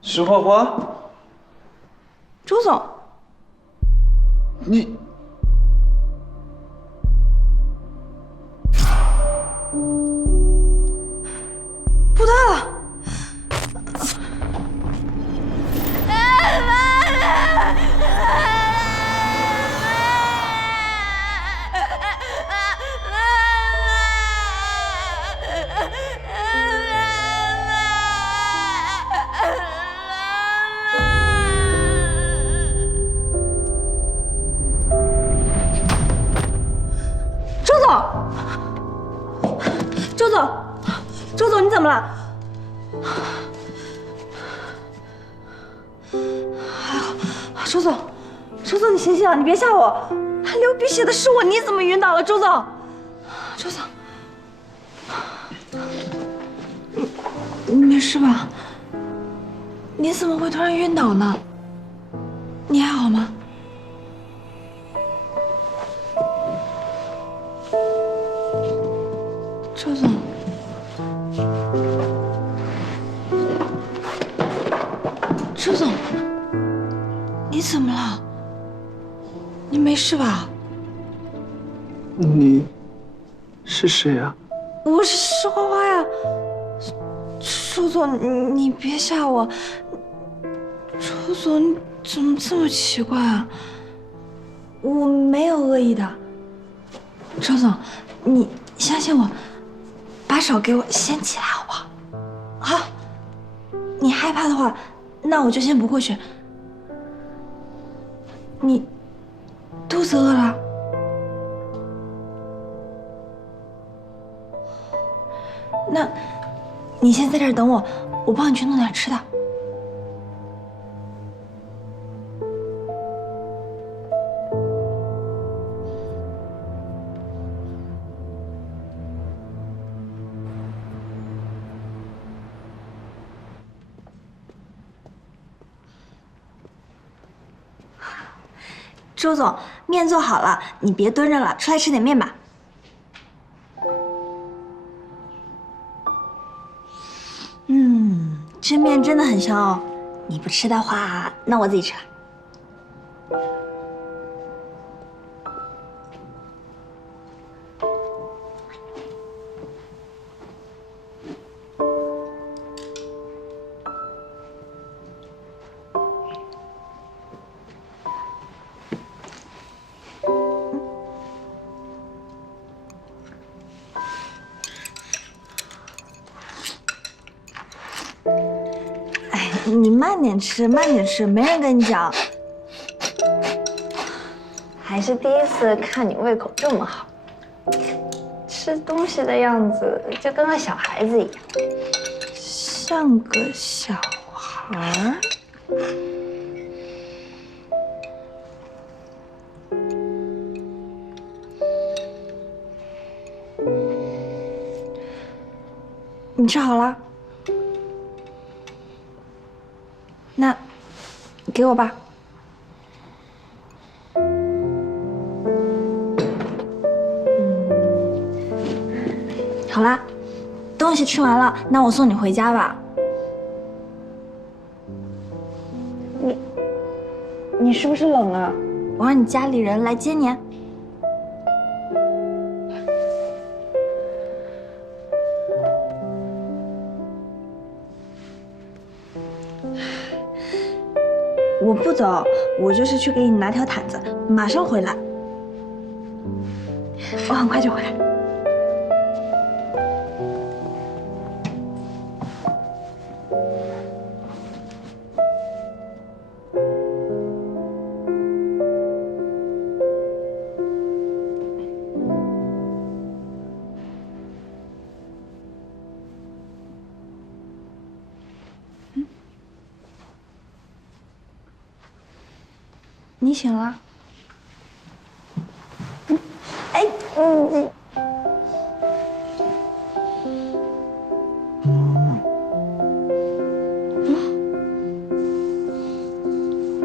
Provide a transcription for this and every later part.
石花花，周总，你。不对了，周总，周总，你醒醒啊！你别吓我，流鼻血的是我，你怎么晕倒了？周总，周总，你你没事吧？你怎么会突然晕倒呢？你还好吗？你怎么了？你没事吧？你是谁呀、我是石花花呀。周总，你你别吓我。周总，你怎么这么奇怪啊？我没有恶意的。周总，你相信我，把手给我掀起来好不好？好。你害怕的话，那我就先不过去。你肚子饿了？那，你先在这儿等我，我帮你去弄点吃的。周总，面做好了，你别蹲着了，出来吃点面吧。嗯，这面真的很香哦。你不吃的话，那我自己吃了。你慢点吃，慢点吃，没人跟你讲。还是第一次看你胃口这么好，吃东西的样子就跟个小孩子一样。像个小孩儿。你吃好了？那给我吧。嗯，好啦，东西吃完了，那我送你回家吧。你，你是不是冷了？我让你家里人来接你。我不走，我就是去给你拿条毯子，马上回来。我很快就回来。你醒了？哎，嗯，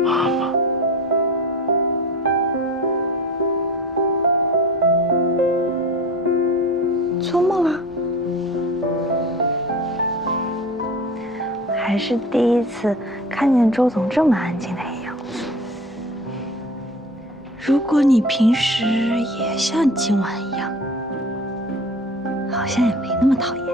妈妈，做梦了？还是第一次看见周总这么安静的样子。如果你平时也像今晚一样，好像也没那么讨厌。